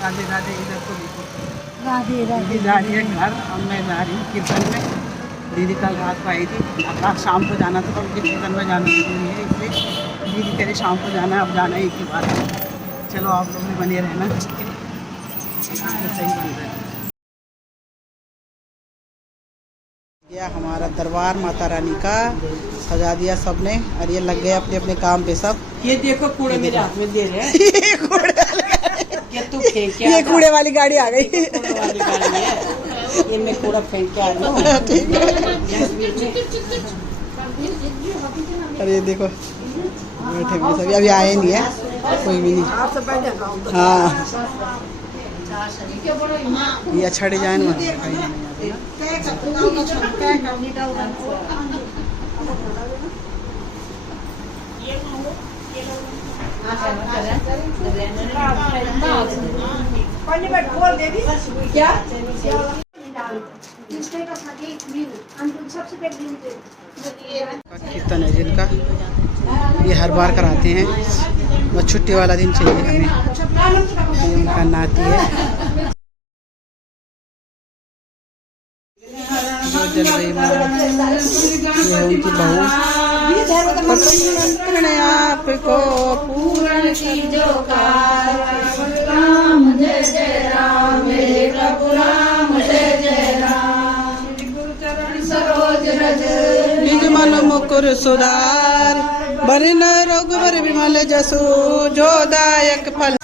राधे राधे। इधर को देखो, राधे राधे। दीदी जा रही है घर, अब मैं जा रही हूँ कीर्तन में। दीदी कल रात को आई थी, अब शाम को जाना था, तो उनके कीर्तन में जाना जरूरी है, इसलिए दीदी कह रही शाम को जाना है, अब जाना है एक ही बार। चलो आप लोग भी बने रहना, सही बन रहा है। यह हमारा दरबार माता रानी का सजा दिया सबने, और ये लग गए अपने अपने काम पे सब। ये देखो कूड़े मेरे हाथ में दे रहे हैं। ये कूड़े ये कूड़े वाली गाड़ी आ गई। कूड़े वाली गाड़ी है, ये मैं कूड़ा फेंक के आ रहा हूँ। ठीक है। अरे ये देखो बैठे हुए सभी, अभी आए नहीं है कोई भी नहीं। हाँ ये अच्छा डिजाइन बना है। क्या कीर्तन है जिनका, ये हर बार कराते हैं, बस छुट्टी वाला दिन चाहिए हमें। ये उनका नाती है जो जल रही माँ, ये है उनकी बहू। आपको पूर्ण की जो राम जय जय राम, मेरे प्रभु राम जय जय राम। सरोज रज निज मन मुकुर सुधार, बरन रघुबर विमल जसु, जो दायक फल।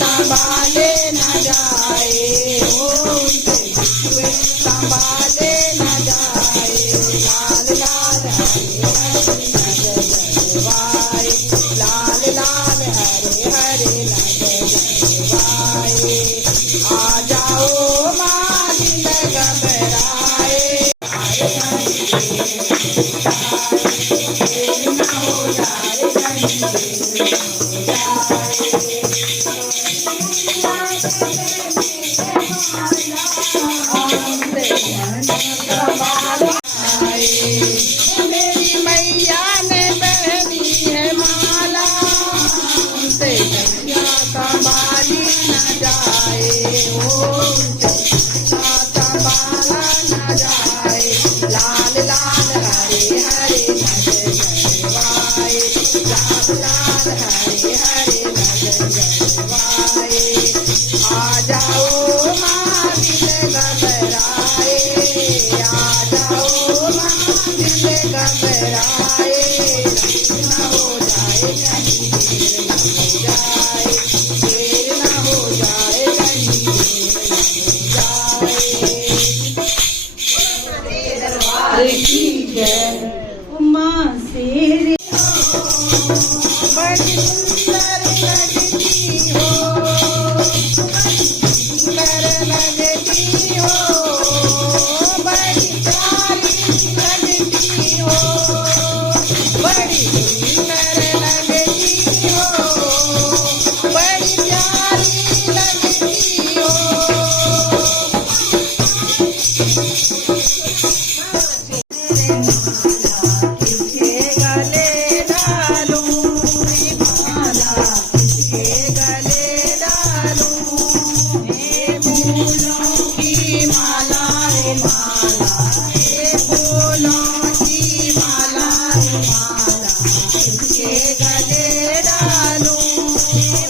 संभाले न जाए, संभाले लाल लाल हरे हरे नग जगवाए आ जाओ माँ दिल घबराए मेरी मैया ने पहनी है माला उनसे मैया संभाली न जाए ओ संभाला न जाए लाल लाल हरे हरे नग जगवाए लाल लाल हरे हरे नग जगवाए आ जाओ माँ दिल घबराए आ जाओ माँ दिल घबराए न हो जाए कहीं देर न हो जाए देर न हो जाए कहीं देर न हो जाए की जय उमा शेर बड़ी सुंदर लगती हो सुंदर लगती हो बड़ी प्यारी लगती हो बड़ी सुंदर लगती हो बड़ी प्यारी लगती हो किसके गले डालूं माला किसके गले डालूं हे फूलों की माला रे माला हे फूलों की माला रे माला किसके गले डालूं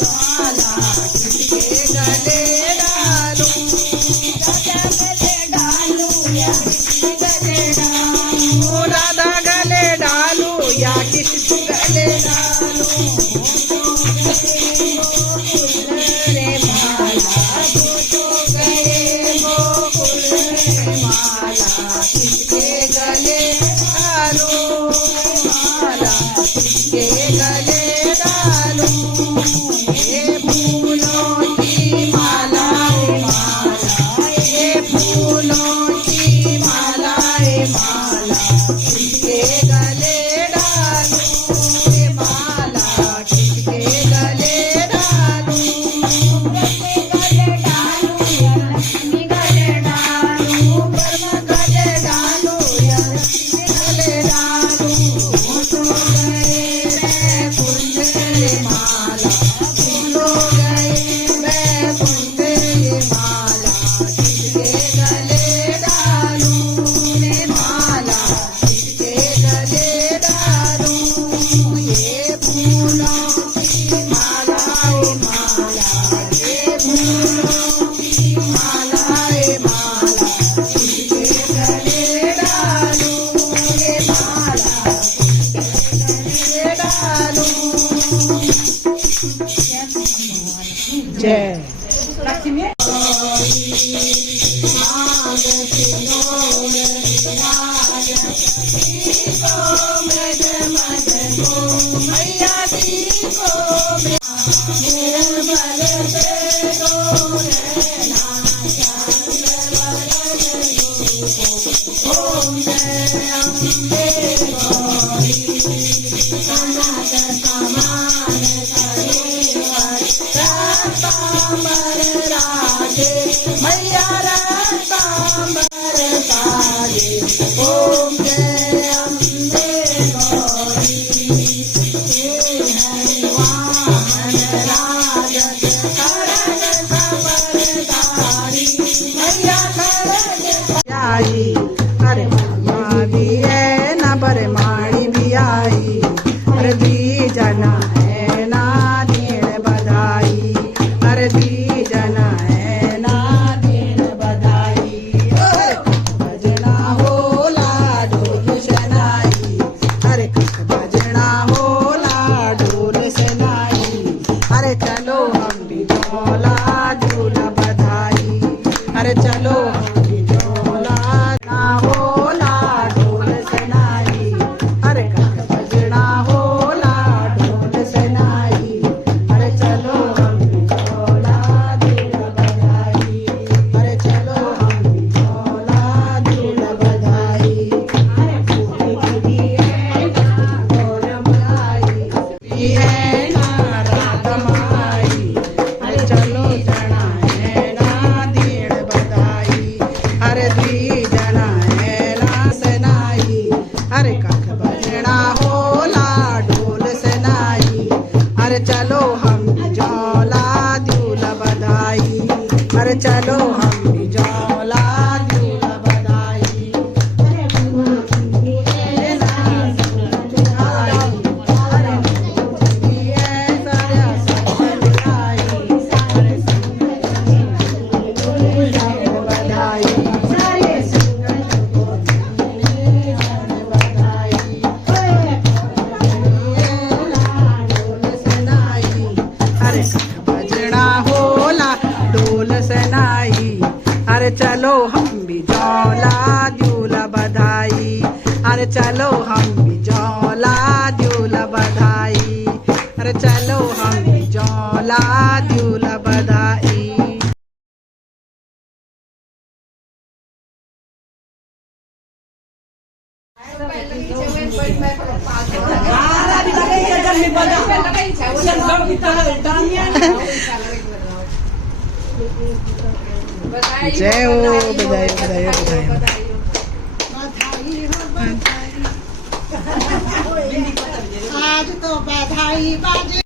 माला किसके गले डालूं राधा गले डालूं या किसी गले डालूं रे माला वो तो गए गोकुल रे माला किसके गले डालूं माला किसके गले डालूं हे फूलों की माला रे माला हे फूलों की माला रे माला किसके गले डालूं रे माला किसके गले डालूं गले डालूं या लक्ष्मी गले डालूं ब्रह्म गले डालूं या लक्ष्मी गले डालूं वो तो गए बैकुंठ रे माला फूलो गए बैकुंठ रे माला किसके गले डालूं रे माला किसके गले डालूं ये फूलों की माला रे माला ये फूलों की माला रे माला किसके गले डालूं रे माला किसके गले डालूं जय लक्ष्मी मैया रातांबर काले ओम जय अम्बे गौरी हे हरिवाहन राजत खड़ग खबरदारी मैया खड़ग आई अरे माँ भी है ना बरे माणी भी आई अरे जना है ना देण बधाई अरे जना है ना देण बधाई भजना हो लाल अरे चलो हम भी जौला द्यूला बधाई, अरे चलो हम भी जौला द्यूला बधाई। जय हो, बधाई बधाई बधाई। आज तो बधाई बाजे।